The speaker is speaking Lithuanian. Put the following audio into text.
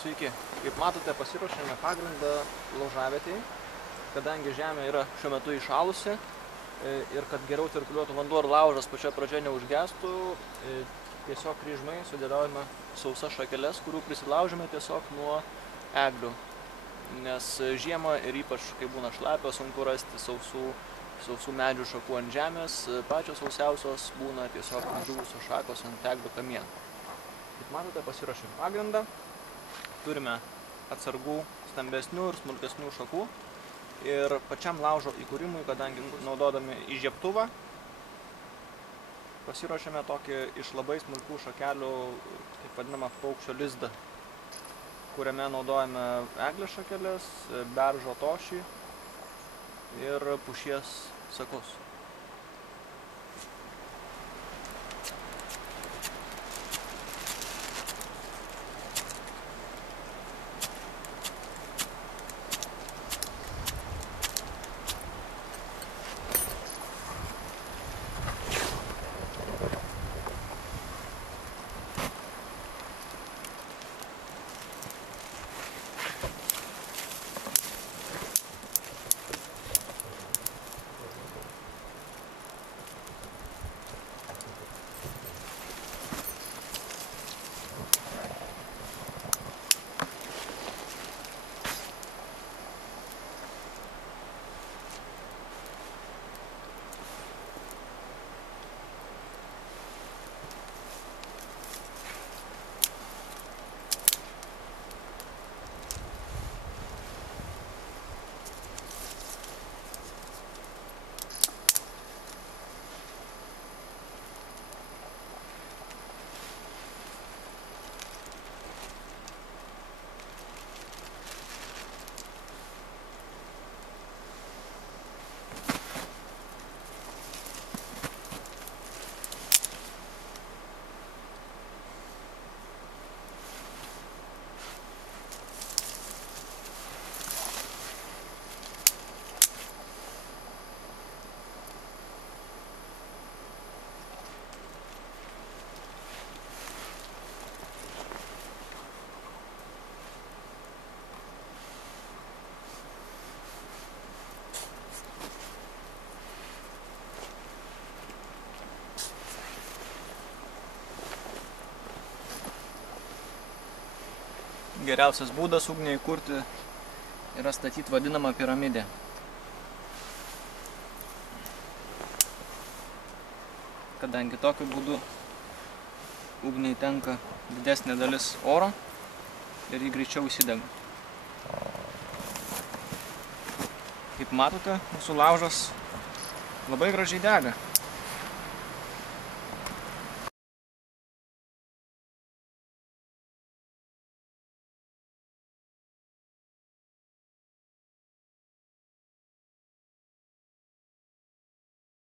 Sveiki, kaip matote, pasiruošėme pagrindą laužavietėje, kadangi žemė yra šiuo metu įšalusi ir kad geriau cirkuliuotų vanduo ir laužas pačioje pradžioje neužgestų, tiesiog kryžmai sudėliojame sausas šakeles, kurių prisilaužime tiesiog nuo eglių. Nes žiemą ir ypač kai būna šlapio, sunku rasti sausų medžių šakų ant žemės, pačios sausiausios būna tiesiog džiūvusios šakos ant eglių kamienų. Kaip matote, pasiruošėme pagrindą. Turime atsargų stambesnių ir smulkesnių šakų ir pačiam laužo įkūrimui, kadangi naudodami įžiebtuvą, pasiruošėme tokį iš labai smulkių šakelių, taip vadinamą paukščio lizdą, kuriame naudojame eglės šakeles, beržo tošį ir pušies sakus. Geriausias būdas ugnį įkurti yra statyti vadinamą piramidę. Kadangi tokiu būdu ugniai tenka didesnė dalis oro ir jį greičiau įsidega. Kaip matote, mūsų laužas labai gražiai dega.